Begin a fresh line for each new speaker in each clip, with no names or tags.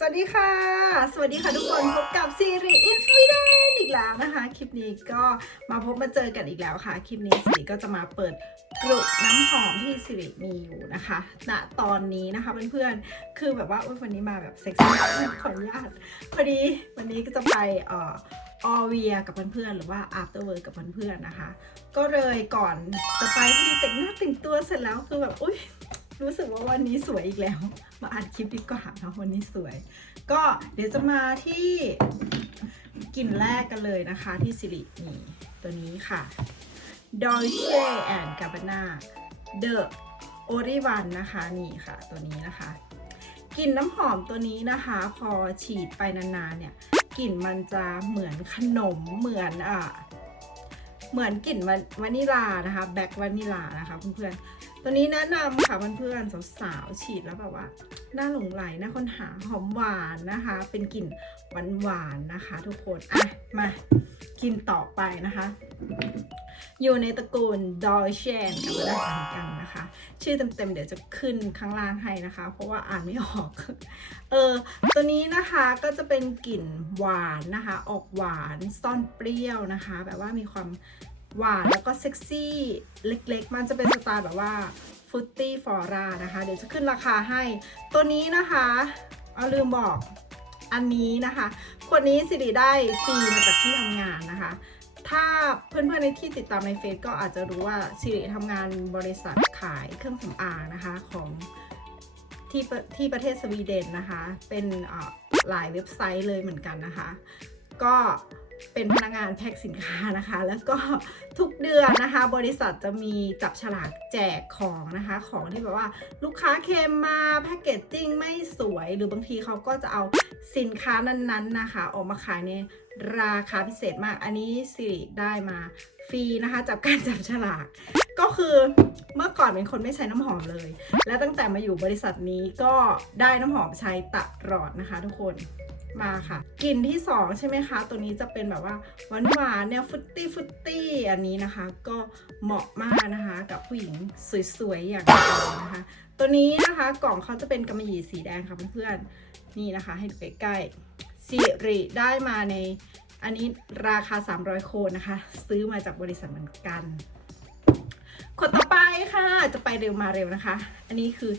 สวัสดีค่ะ สวัสดีค่ะทุกคนพบกับซีรีส์ In Sweden อีกแล้วนะคะ คลิปนี้ก็มาพบมาเจอกันอีกแล้วค่ะ คลิปนี้สิริก็จะมาเปิดกลุ่มน้ำหอมที่สิริมีอยู่นะคะณตอนนี้นะคะเพื่อนๆ คือแบบว่าอุ๊ยวันนี้มาแบบเซ็กซี่ขออนุญาตพอดีวันนี้ก็จะไปเอ่ออเวียกับเพื่อนๆ หรือว่า after work กับเพื่อนๆ นะคะ ก็เลยก่อนจะไปพอดีแต่งหน้าแต่งตัวเสร็จแล้วคือแบบ อุ้ย รู้สึกว่าวันนี้สวยอีกแล้ว มาอัดคลิปดีกว่าเนอะวันนี้สวย ก็เดี๋ยวจะมาที่กลิ่นแรกกันเลยนะคะที่สิริมีตัวนี้ค่ะ Dolce and Gabbana The o r i v a n นะคะนี่ค่ะตัวนี้นะคะกลิ่นน้ำหอมตัวนี้นะคะ พอฉีดไปนานๆเนี่ยกลิ่นมันจะเหมือนขนมเหมือนอะ เหมือนกลิ่นวานิลานะคะแบ็กวานิลานะคะเพื่อนๆตัวนี้แนะนำค่ะเพื่อนๆสาวๆฉีดแล้วแบบว่าน่าหลงไหลน่าค้นหาหอมหวานนะคะ เป็นกลิ่นหวานๆนะคะ ทุกคนอะมากินต่อไปนะคะ อยู่ในตระกูลดอ l เชนกับได้เหมือนกันนะคะ ชื่อเต็มๆเดี๋ยวจะขึ้นข้างล่างให้นะคะ เพราะว่าอ่านไม่ออก เออ ตัวนี้นะคะก็จะเป็นกลิ่นหวานนะคะ ออกหวานซ่อนเปรี้ยวนะคะ แบบว่ามีความหวานแล้วก็เซ็กซี่เล็กๆ มันจะเป็นสไตล์แบบว่าฟ r ตตี้ฟอร่านะคะ เดี๋ยวจะขึ้นราคาให้ ตัวนี้นะคะเอาลืมบอกอันนี้นะคะขวดนี้สิริได้ฟรีมาจากที่ทำงานนะคะ ถ้าเพื่อนๆในที่ติดตามในเฟซก็อาจจะรู้ว่าสิริทำงานบริษัทขายเครื่องสำอางนะคะของที่ที่ประเทศสวีเดนนะคะ เป็นหลายเว็บไซต์เลยเหมือนกันนะคะ ก็เป็นพนักงานแพ็คสินค้านะคะ แล้วก็ทุกเดือนนะคะ บริษัทจะมีจับฉลากแจกของนะคะ ของที่แบบว่าลูกค้าเคมมาแพคเกจจิ้งไม่สวย หรือบางทีเขาก็จะเอาสินค้านั้นๆนะคะ ออกมาขายใน ราคาพิเศษมาก อันนี้สิริได้มาฟรีนะคะจากการจับฉลาก ก็คือเมื่อก่อนเป็นคนไม่ใช้น้ำหอมเลย และตั้งแต่มาอยู่บริษัทนี้ก็ได้น้ำหอมใช้ตลอดนะคะ ทุกคนมาค่ะกลิ่นที่ 2 ใช่ไหมคะ ตัวนี้จะเป็นแบบว่าหวานหวานๆแนวฟุตตี้ฟุตตี้อันนี้นะคะ ก็เหมาะมากนะคะ กับผู้หญิงสวยๆอย่างเรานะคะ ตัวนี้นะคะกล่องเขาจะเป็นกำมะหยี่สีแดงค่ะเพื่อนๆนี่นะคะ ให้ดูใกล้ๆ สิริได้มาในอันนี้ราคา 300 โคนนะคะ ซื้อมาจากบริษัทเหมือนกัน คนต่อไปค่ะ จะไปเร็วมาเร็วนะคะ อันนี้คือ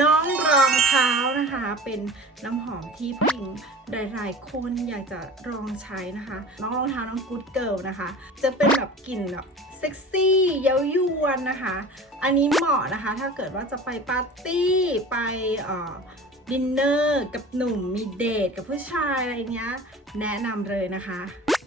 น้องรองเท้านะคะ เป็นน้ำหอมที่ผู้หญิงหลายๆคนอยากจะลองใช้นะคะ น้องรองเท้าน้องกูดเกิลนะคะ จะเป็นแบบกลิ่นแบบเซ็กซี่เย้ายวนนะคะ อันนี้เหมาะนะคะ ถ้าเกิดว่าจะไปปาร์ตี้ไปเอ่อ ดินเนอร์กับหนุ่มมีเดทกับผู้ชายอะไรเงี้ย แนะนำเลยนะคะ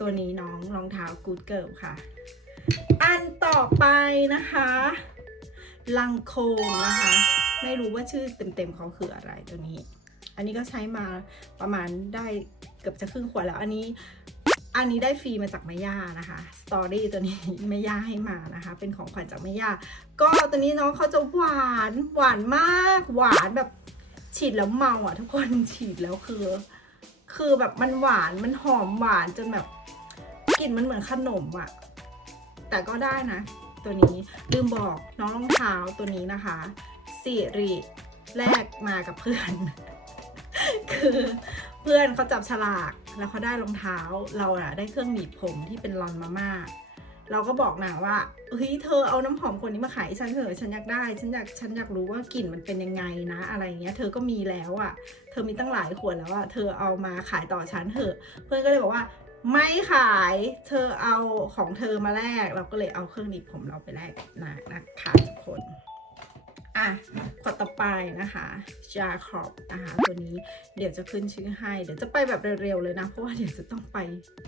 ตัวนี้น้องรองเท้ากูดเกิลค่ะ อันต่อไปนะคะ ลังโคมนะคะ ไม่รู้ว่าชื่อเต็มๆเขาคืออะไรตัวนี้ อันนี้ก็ใช้มาประมาณได้เกือบจะครึ่งขวดแล้ว อันนี้อันนี้ได้ฟรีมาจากแม่ย่านะคะสตอรี่ตัวนี้แม่ย่าให้มานะคะ เป็นของขวัญจากแม่ย่า ก็ตัวนี้น้องเขาจะหวานหวานมาก หวานแบบ ฉีดแล้วเมาอะ ทุกคนฉีดแล้วคือ คือแบบมันหวานมันหอมหวานจนแบบกลิ่นมันเหมือนขนมอะ แต่ก็ได้นะ ตัวนี้ลืมบอกน้องรองเท้าตัวนี้นะคะสิริแลกมากับเพื่อน คือเพื่อนเขาจับฉลากแล้วเขาได้รองเท้าเราอะได้เครื่องหนีบผมที่เป็นลอนมาม่า เราก็บอกนางว่าเฮ้ยเธอเอาน้ำหอมคนนี้มาขายฉันเถอะฉันอยากได้ ฉันอยากฉันอยากรู้ว่ากลิ่นมันเป็นยังไงนะ อะไรเงี้ย เธอก็มีแล้วอะเธอมีตั้งหลายขวดแล้วอะเธอเอามาขายต่อฉันเถอะ เพื่อนก็เลยบอกว่าไม่ขาย เธอเอาของเธอมาแลก เราก็เลยเอาเครื่องหนีบผมเราไปแลกนะนะคะทุกคน อะขวดต่อไปนะคะจาคอบนะคะตัวนี้เดี๋ยวจะขึ้นชื่อให้ เดี๋ยวจะไปแบบเร็วๆเลยนะ เพราะว่าเดี๋ยวจะต้องไป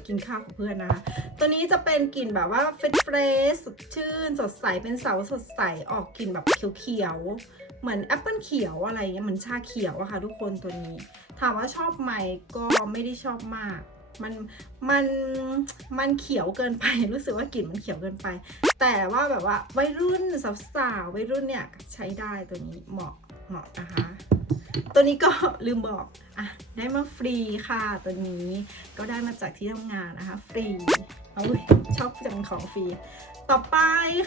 กินข้าวกับเพื่อนนะคะตัวนี้จะเป็นกลิ่นแบบว่าเฟรชเฟรชสดชื่น สดใสเป็นเสาสดใสออกกลิ่นแบบเขียวๆเหมือนแอปเปิลเขียวอะไรเงี้ยเหมือนชาเขียวอะค่ะทุกคนตัวนี้ ถามว่าชอบไหมก็ไม่ได้ชอบมาก มันมันมันเขียวเกินไป รู้สึกว่ากลิ่นมันเขียวเกินไป แต่ว่าแบบว่าวัยรุ่นสาวๆวัยรุ่นเนี่ยใช้ได้ตัวนี้เหมาะเหมาะนะคะ ตัวนี้ก็ลืมบอกอะได้มาฟรีค่ะตัวนี้ก็ได้มาจากที่ทำงานนะคะ ฟรีเอาชอบจังของฟรีต่อไป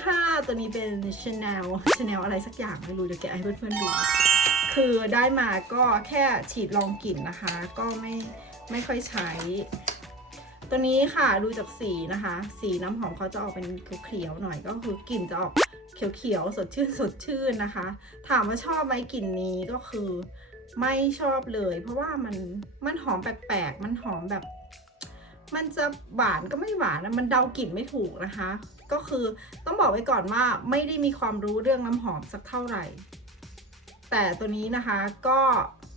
ค่ะ ตัวนี้เป็น Chanel Chanel อะไรสักอย่างไม่รู้เดี๋ยวแกะให้เพื่อนๆดู คือได้มาก็แค่ฉีดลองกลิ่นนะคะ ก็ไม่ ไม่ค่อยใช้ ตัวนี้ค่ะดูจากสีนะคะ สีน้ำหอมเขาจะออกเป็นเขียวๆหน่อยก็คือกลิ่นจะออกเขียวๆสดชื่นสดชื่นนะคะ ถามว่าชอบไหมกลิ่นนี้ก็คือไม่ชอบเลย เพราะว่ามันมันหอมแปลกๆ มันหอมแบบ มันจะหวานก็ไม่หวานนะมันเดากลิ่นไม่ถูกนะคะ ก็คือต้องบอกไว้ก่อนว่าไม่ได้มีความรู้เรื่องน้ำหอมสักเท่าไหร่ แต่ตัวนี้นะคะก็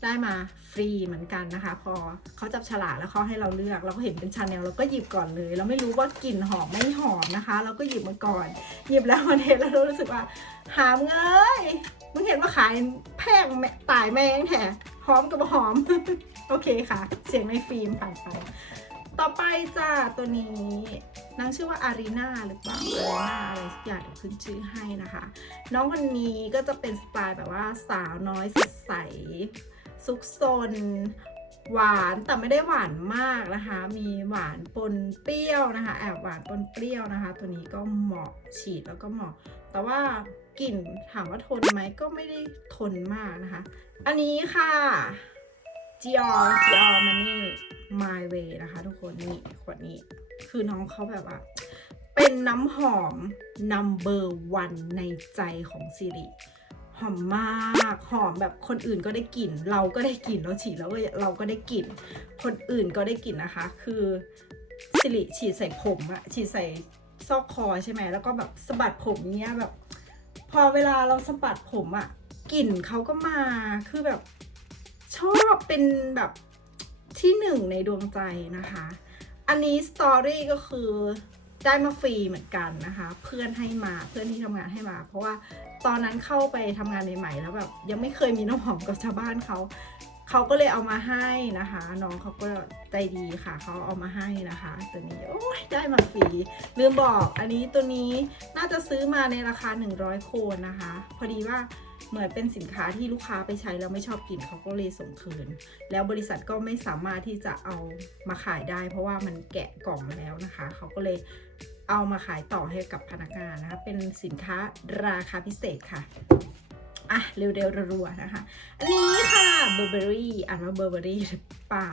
ได้มาฟรีเหมือนกันนะคะ พอเขาจับฉลากแล้วเขาให้เราเลือก เราก็เห็นเป็นชาแนลเราก็หยิบก่อนเลย เราไม่รู้ว่ากลิ่นหอมไม่หอมนะคะ เราก็หยิบมาก่อน หยิบแล้วมาเทสแล้วรู้สึกว่า หามเงยมึงเห็นว่าขายแพงแม่ตายแมงแถหอมกับหอม โอเคค่ะ เสียงในฟิล์มผ่านไป ต่อไปจ้าตัวนี้นางชื่อว่าอารีนาหรือเปล่าอารีนาอะไรสักอย่างเดี๋ยวขึ้นชื่อให้นะคะ น้องคนนี้ก็จะเป็นสไตล์แบบว่าสาวน้อยสดใสซุกซนหวานแต่ไม่ได้หวานมากนะคะ มีหวานปนเปรี้ยวนะคะ แอบหวานปนเปรี้ยวนะคะ ตัวนี้ก็เหมาะฉีดแล้วก็เหมาะ แต่ว่ากลิ่นถามว่าทนไหมก็ไม่ได้ทนมากนะคะ อันนี้ค่ะ จีออจีออมันนี่ My Way นะคะ ทุกคนนี่ขวดนี้ คือน้องเขาแบบว่า เป็นน้ำหอม number one ในใจของซิริหอมมากหอมแบบคนอื่นก็ได้กลิ่น เราก็ได้กลิ่นเราฉีดแล้วก็เราก็ได้กลิ่น คนอื่นก็ได้กลิ่นนะคะ คือสิริฉีดใส่ผมอะฉีดใส่ซอกคอใช่ไหมแล้วก็แบบสะบัดผมเนี้ยแบบ พอเวลาเราสะบัดผมอะกลิ่นเขาก็มาคือแบบ ชอบเป็นแบบที่หนึ่งในดวงใจนะคะ อันนี้สตอรี่ก็คือได้มาฟรีเหมือนกันนะคะ เพื่อนให้มาเพื่อนที่ทำงานให้มา เพราะว่าตอนนั้นเข้าไปทำงานใหม่ๆแล้วแบบยังไม่เคยมีน้ำหอมกับชาวบ้านเขา เขาก็เลยเอามาให้นะคะ น้องเขาก็ใจดีค่ะ เขาเอามาให้นะคะ ตัวนี้โอ้ยได้มาฟรีลืมบอกอันนี้ตัวนี้น่าจะซื้อมาในราคา 100 โคนนะคะ พอดีว่าเหมือนเป็นสินค้าที่ลูกค้าไปใช้แล้วไม่ชอบกลิ่นเขาก็เลยส่งคืน แล้วบริษัทก็ไม่สามารถที่จะเอามาขายได้ เพราะว่ามันแกะกล่องมาแล้วนะคะ เขาก็เลยเอามาขายต่อให้กับพนักงานนะคะ เป็นสินค้าราคาพิเศษค่ะ อะเร็วๆรัวๆนะคะ อันนี้ค่ะเบอร์เบอรี่อ่านว่าเบอร์เบอรี่หรือเปล่า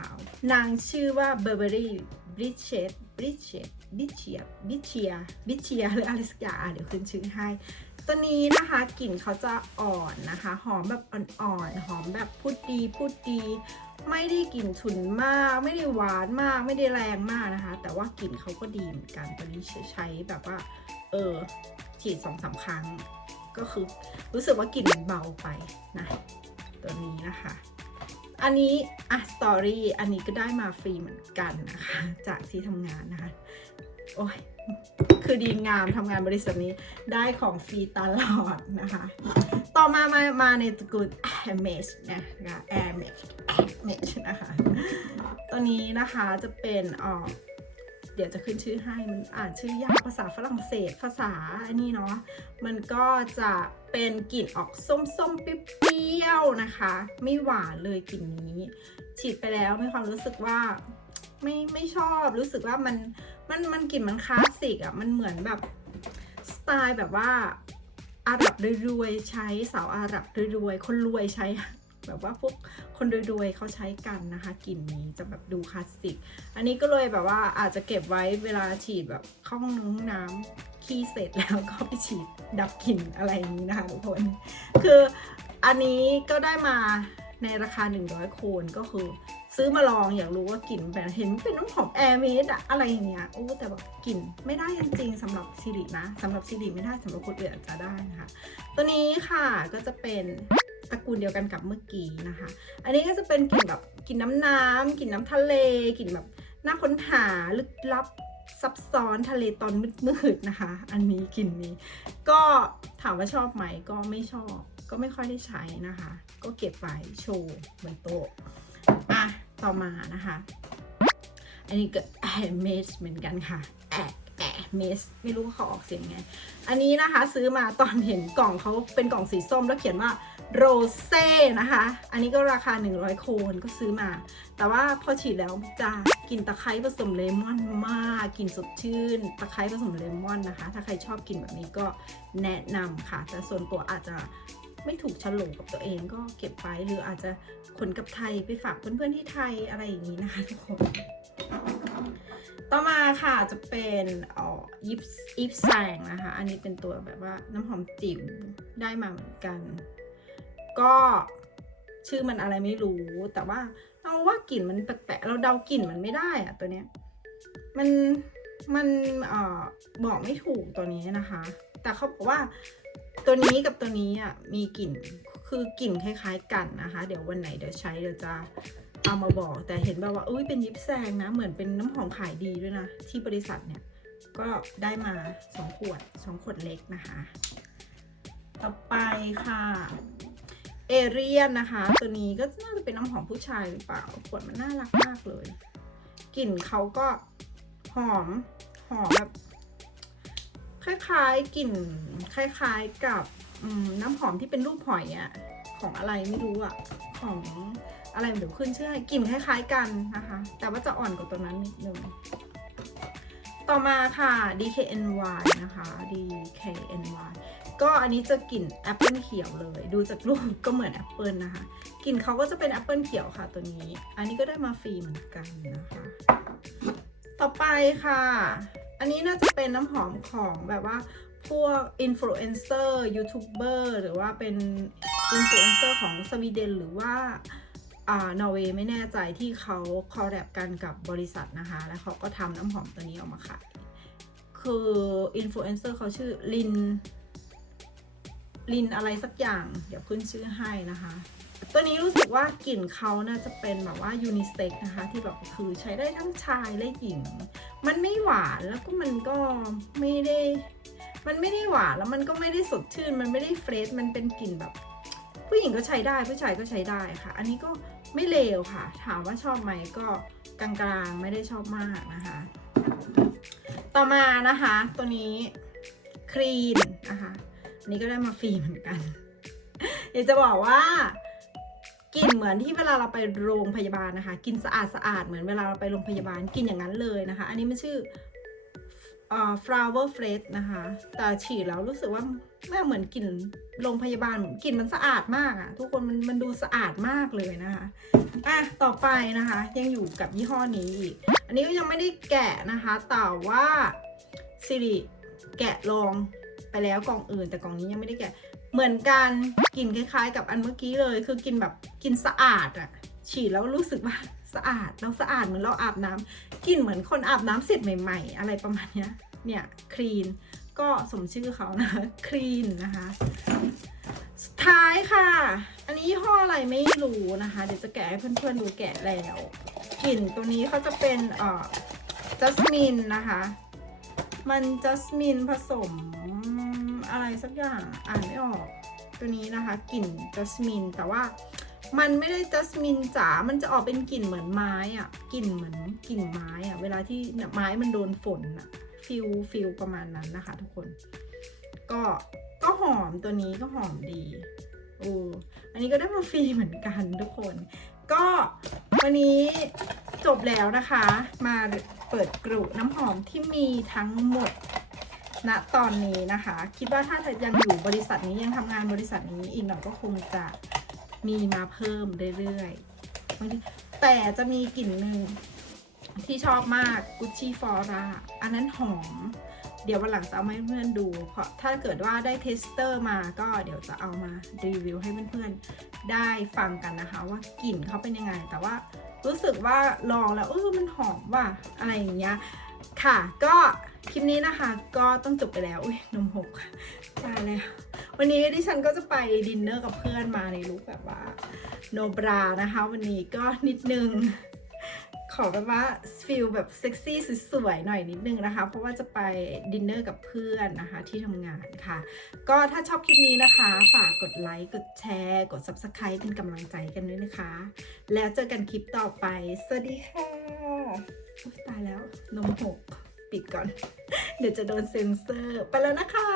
นางชื่อว่าเบอร์เบอรี่บริเชตบริเชตบิเชียบิเชียบิเชียหรืออะไรสักอย่างอะเดี๋ยวขึ้นชื่อให้ตัวนี้นะคะกลิ่นเขาจะอ่อนนะคะ หอมแบบอ่อนๆหอมแบบพูดดีพูดดี ไม่ได้กลิ่นฉุนมาก ไม่ได้หวานมาก ไม่ได้แรงมากนะคะ แต่ว่ากลิ่นเขาก็ดีเหมือนกันตัวนี้ใช้แบบว่า เออฉีดสองสามครั้ง ก็คือรู้สึกว่ากลิ่นมันเบาไปนะตัวนี้นะคะ อันนี้อะสตอรี่อันนี้ก็ได้มาฟรีเหมือนกันนะคะ จากที่ทำงานนะคะ โอ้ยคือดีงามทำงานบริษัทนี้ได้ของฟรีตลอดนะคะ ต่อมามามาในตระกูล Air m e s นะคะ Air m e s Air m e s นะคะ ตัวนี้นะคะจะเป็นเออ เดี๋ยวจะขึ้นชื่อให้มันอ่านชื่อยากภาษาฝรั่งเศสภาษาอันนี้เนาะมันก็จะเป็นกลิ่นออกส้มๆเปรี้ยวๆนะคะ ไม่หวานเลยกลิ่นนี้ ฉีดไปแล้วมีความรู้สึกว่าไม่ไม่ชอบรู้สึกว่ามันมันมันกลิ่นมันคลาสสิกอะ่ะมันเหมือนแบบสไตล์แบบว่าอาหรับรวยๆใช้สาวอาหรับรวยๆคนรวยใช้ แบบว่าพวกคนรวยๆเขาใช้กันนะคะกลิ่นนี้จะแบบดูคลาสสิก อันนี้ก็เลยแบบว่าอาจจะเก็บไว้เวลาฉีดแบบเข้าห้องน้ำน้ำขี้เสร็จแล้วก็ไปฉีดดับกลิ่นอะไรอย่างนี้นะคะทุกคน คืออันนี้ก็ได้มาในราคา 100 โคนก็คือซื้อมาลองอยากรู้ว่ากลิ่นแบบเห็นเป็นน้ำหอมแอร์เมดอะอะไรอย่างเงี้ยโอ้แต่แบบกลิ่นไม่ได้จริงๆสำหรับซิรินะสำหรับซิริไม่ได้สำหรับคนอื่นอาจจะได้นะคะ ตัวนี้ค่ะก็จะเป็น ตระกูลเดียวกันกับเมื่อกี้นะคะ อันนี้ก็จะเป็นกลิ่นแบบกลิ่นน้ำน้ำกลิ่นน้ำทะเลกลิ่นแบบน่าค้นหาลึกลับซับซ้อนทะเลตอนมืดๆนะคะ อันนี้กลิ่นนี้ ก็ถามว่าชอบไหมก็ไม่ชอบ ก็ไม่ค่อยได้ใช้นะคะ ก็เก็บไว้โชว์บนโต๊ะอะต่อมานะคะ อันนี้ก็แอร์เมสเหมือนกันค่ะแอ เมสไม่รู้ว่าเขาออกเสียงไง อันนี้นะคะซื้อมาตอนเห็นกล่องเขาเป็นกล่องสีส้มแล้วเขียนว่าโรเซ่นะคะ อันนี้ก็ราคา 100 โคนก็ซื้อมา แต่ว่าพอฉีดแล้วจะกลิ่นตะไคร้ผสมเลมอนมากกลิ่นสดชื่น ตะไคร้ผสมเลมอนนะคะ ถ้าใครชอบกลิ่นแบบนี้ก็แนะนำค่ะ แต่ส่วนตัวอาจจะไม่ถูกฉลกกับตัวเองก็เก็บไว้หรืออาจจะขนกลับไทยไปฝากเพื่อนๆที่ไทยอะไรอย่างนี้นะคะทุกคน ต่อมาค่ะจะเป็นอ่อยิปยิปแซงนะคะ อันนี้เป็นตัวแบบว่าน้ำหอมจิ๋วได้มาเหมือนกัน ก็ชื่อมันอะไรไม่รู้ แต่ว่าเราว่ากลิ่นมันแปลกๆเราเดากลิ่นมันไม่ได้อะตัวเนี้ย มันมันเอ่อบอกไม่ถูกตัวนี้นะคะ แต่เขาบอกว่าตัวนี้กับตัวนี้อะมีกลิ่นคือกลิ่นคล้าย ๆ กันนะคะ เดี๋ยววันไหนเดี๋ยวใช้เดี๋ยวจะ เอามาบอกแต่เห็นแบบว่าอุ้ยเป็นยิปแซงนะ เหมือนเป็นน้ำหอมขายดีด้วยนะ ที่บริษัทเนี่ย ก็ได้มาสองขวดสองขวดเล็กนะคะ ต่อไปค่ะเอเรียนนะคะ ตัวนี้ก็น่าจะเป็นน้ำหอมผู้ชายหรือเปล่า ขวดมันน่ารักมากเลย กลิ่นเขาก็หอม หอมแบบ คล้ายๆกลิ่น คล้าย ๆกับน้ำหอมที่เป็นรูปหอยอะ ของอะไรไม่รู้อะของอะไรเดี๋ยวขึ้นชื่อให้กลิ่นคล้ายๆกันนะคะ แต่ว่าจะอ่อนกว่าตัวนั้นนิดนึง ต่อมาค่ะ DKNY นะคะ DKNY ก็อันนี้จะกลิ่นแอปเปิลเขียวเลย ดูจากรูปก็เหมือนแอปเปิลนะคะ กลิ่นเขาก็จะเป็นแอปเปิลเขียวค่ะตัวนี้ อันนี้ก็ได้มาฟรีเหมือนกันนะคะ ต่อไปค่ะ อันนี้น่าจะเป็นน้ำหอมของแบบว่าพวกอินฟลูเอนเซอร์ยูทูบเบอร์หรือว่าเป็น อินฟลูเอนเซอร์ของสวีเดนหรือว่าอ่านอร์เวย์ไม่แน่ใจที่เขาคอลแลบกันกับบริษัทนะคะ แล้วเขาก็ทำน้ำหอมตัวนี้ออกมาขายคืออินฟลูเอนเซอร์เขาชื่อลินลินอะไรสักอย่าง เดี๋ยวขึ้นชื่อให้นะคะ ตัวนี้รู้สึกว่ากลิ่นเขาน่าจะเป็นแบบว่ายูนิเซ็กนะคะ ที่แบบคือใช้ได้ทั้งชายและหญิง มันไม่หวานแล้วก็มันก็ไม่ได้ มันไม่ได้หวานแล้วมันก็ไม่ได้สดชื่น มันไม่ได้เฟรชมันเป็นกลิ่นแบบ ผู้หญิงก็ใช้ได้ผู้ชายก็ใช้ได้ค่ะ อันนี้ก็ไม่เลวค่ะ ถามว่าชอบไหมก็กลางๆไม่ได้ชอบมากนะคะ ต่อมานะคะ ตัวนี้ครีนนะคะอันนี้ก็ได้มาฟรีเหมือนกัน อยากจะบอกว่ากลิ่นเหมือนที่เวลาเราไปโรงพยาบาลนะคะกลิ่นสะอาดสะอาดเหมือนเวลาเราไปโรงพยาบาลกลิ่นอย่างนั้นเลยนะคะ อันนี้มันชื่อ เอ่อ flower fresh นะคะ แต่ฉีดแล้วรู้สึกว่าไม่เหมือนกลิ่นโรงพยาบาลกลิ่นมันสะอาดมากอะทุกคนมันมันดูสะอาดมากเลยนะคะอะต่อไปนะคะ ยังอยู่กับยี่ห้อนี้อีกอันนี้ก็ยังไม่ได้แกะนะคะแต่ว่าสิริแกะลองไปแล้วกล่องอื่น แต่กล่องนี้ยังไม่ได้แกะเหมือนกันกลิ่นคล้ายๆ กับอันเมื่อกี้เลย คือกลิ่นแบบกลิ่นสะอาดอะฉีดแล้วรู้สึกว่า สะอาดเราสะอาดเหมือนเราอาบน้ำกลิ่นเหมือนคนอาบน้ำเสร็จใหม่ ๆ อะไรประมาณเนี้ยเนี่ยคลีนก็สมชื่อเขานะคะคลีนนะคะ สุดท้ายค่ะ อันนี้ยี่ห้ออะไรไม่รู้นะคะ เดี๋ยวจะแกะให้เพื่อนๆดูแกะแล้วกลิ่นตัวนี้เขาจะเป็นเอ่อจัสมินนะคะ มันจัสมินผสมอะไรสักอย่างอ่านไม่ออก ตัวนี้นะคะกลิ่นจัสมินแต่ว่า มันไม่ได้จัสมินจ๋า มันจะออกเป็นกลิ่นเหมือนไม้อะกลิ่นเหมือนกลิ่นไม้อะเวลาที่ไม้มันโดนฝนอะฟิลฟิลประมาณนั้นนะคะ ทุกคน ก็ก็หอมตัวนี้ก็หอมดีโอ้อันนี้ก็ได้มาฟรีเหมือนกันทุกคน ก็วันนี้จบแล้วนะคะ มาเปิดกลุ่น้ำหอมที่มีทั้งหมดณตอนนี้นะคะ คิดว่าถ้ายังอยู่บริษัทนี้ยังทำงานบริษัทนี้อีกหน่อยก็คงจะ มีมาเพิ่มเรื่อยๆบางทีแต่จะมีกลิ่นหนึ่งที่ชอบมากกุชชี่ฟอร่าอันนั้นหอม เดี๋ยววันหลังจะเอามาให้เพื่อนดู เพราะถ้าเกิดว่าได้เทสเตอร์มาก็เดี๋ยวจะเอามารีวิวให้เพื่อนๆได้ฟังกันนะคะ ว่ากลิ่นเขาเป็นยังไง แต่ว่ารู้สึกว่าลองแล้วเออมันหอมว่ะอะไรอย่างเงี้ย ค่ะ ก็คลิปนี้นะคะก็ต้องจบไปแล้ว อุ้ยนมหกตายแล้ววันนี้ดิฉันก็จะไปดินเนอร์กับเพื่อนมาในลุคแบบว่าโนบรานะคะ วันนี้ก็นิดนึง ขอแบบว่าฟิลแบบเซ็กซี่สวยๆหน่อยนิดนึงนะคะ เพราะว่าจะไปดินเนอร์กับเพื่อนนะคะที่ทำงานค่ะ ก็ถ้าชอบคลิปนี้นะคะ ฝากกดไลค์ กดแชร์ กด Subscribe เป็นกำลังใจกันด้วยนะคะ แล้วเจอกันคลิปต่อไป สวัสดีค่ะ ตายแล้วนมหก ปิดก่อน เดี๋ยวจะโดนเซ็นเซอร์ ไปแล้วนะคะ